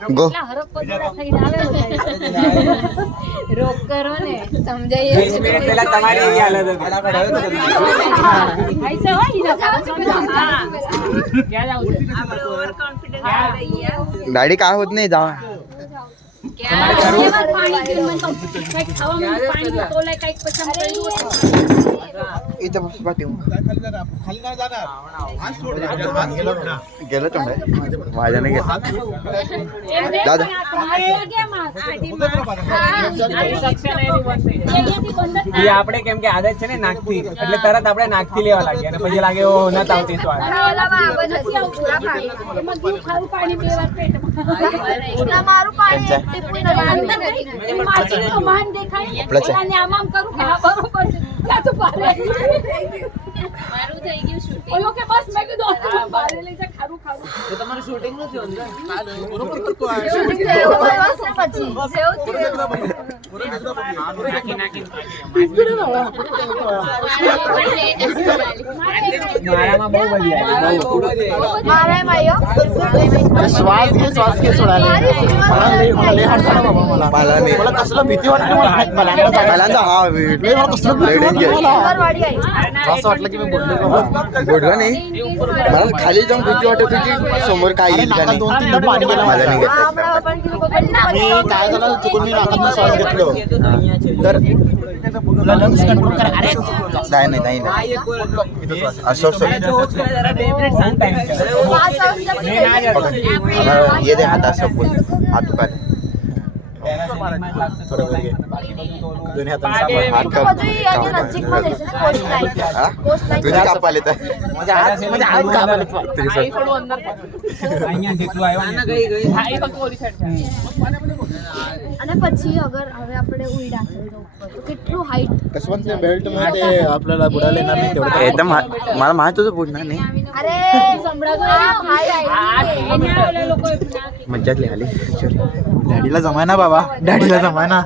Go રોક કરો ને સમજાય 20 મિનિટ પહેલા તમારી એવી હાલત હતી ऐसे हो ही ना क्या जाऊ આપણે ઓવર કોન્ફિડન્સ આ રહી है गाडी काय होत नाही जावा पाणी पिऊन काय खावा पाणी तोलाय काय पचन इथं पाठी खाली नाही जाणार आज सोड गेलं तोंड माझ्याने गेलं दादा એ આપણે કેમ કે આદત છે ને નાકથી એટલે તરત આપણે નાકથી લેવા લાગીએ અને પછી લાગે ઓ ન આવતી સ્વાદ પાણી પીવા પેટમાં મારું પાણી માન દેખાય અને આમ આમ કરું કે હા બરોબર છે ક્યાં તો બારે મારું થઈ ગયું શૂટિંગ ઓલો કે બસ મેં કીધું બારે લઈ જા ખારું ખારું તો તમારું શૂટિંગ નું થયું અંદર बरोबर करतो आहे શૂટિંગ થયું પછી નાખી નાખી મારામાં બહુ બધી આવી બહુ મારા માયો श्वास घे सोडायला मला लय हात झाला बाबा मला नाही. मला कसलं भीती वाटते मला पहिल्यांदा हा वेट लय मला कसलं भीती वाटते मला वाडी आहे असं वाटलं की मी बोललो बाबा बोलला नाही मला खाली जाऊन भीती वाटत होती समोर काय येईल का नाकात नाही 2-3दा पाणी गेलं माझ्या नाही घेतलं आपण पण मी काय झालं चुकून मी नाकात श्वास घेतलो तर तुला लंग्स कंट्रोल कर अरे नाही असं असं जरा 2 मिनिट सांग टाइम ये दे हात असं बोल हात काय थोडं वर घे दोन्ही हातांनी हात तू नजीक मध्ये कोस्ट लाईट हा तुझे काप आले तर म्हणजे हात कामाला અહીંયા કેટલું આવ્યો ને ગઈ ગઈ હા એ ફક્ત ઓલી સાઈડ છે અને પછી અગર હવે આપણે ઉઈડા તો કેટલું હાઈટ कसवंत बेल्ट मध्ये आपल्याला बुडायला येणार नाही तेवढं एकदम मला माहित होतं बोलणार नाही अरे संभळातो हाय मज्जातली आली डॅडीला जमाय ना बाबा डॅडीला जमाय ना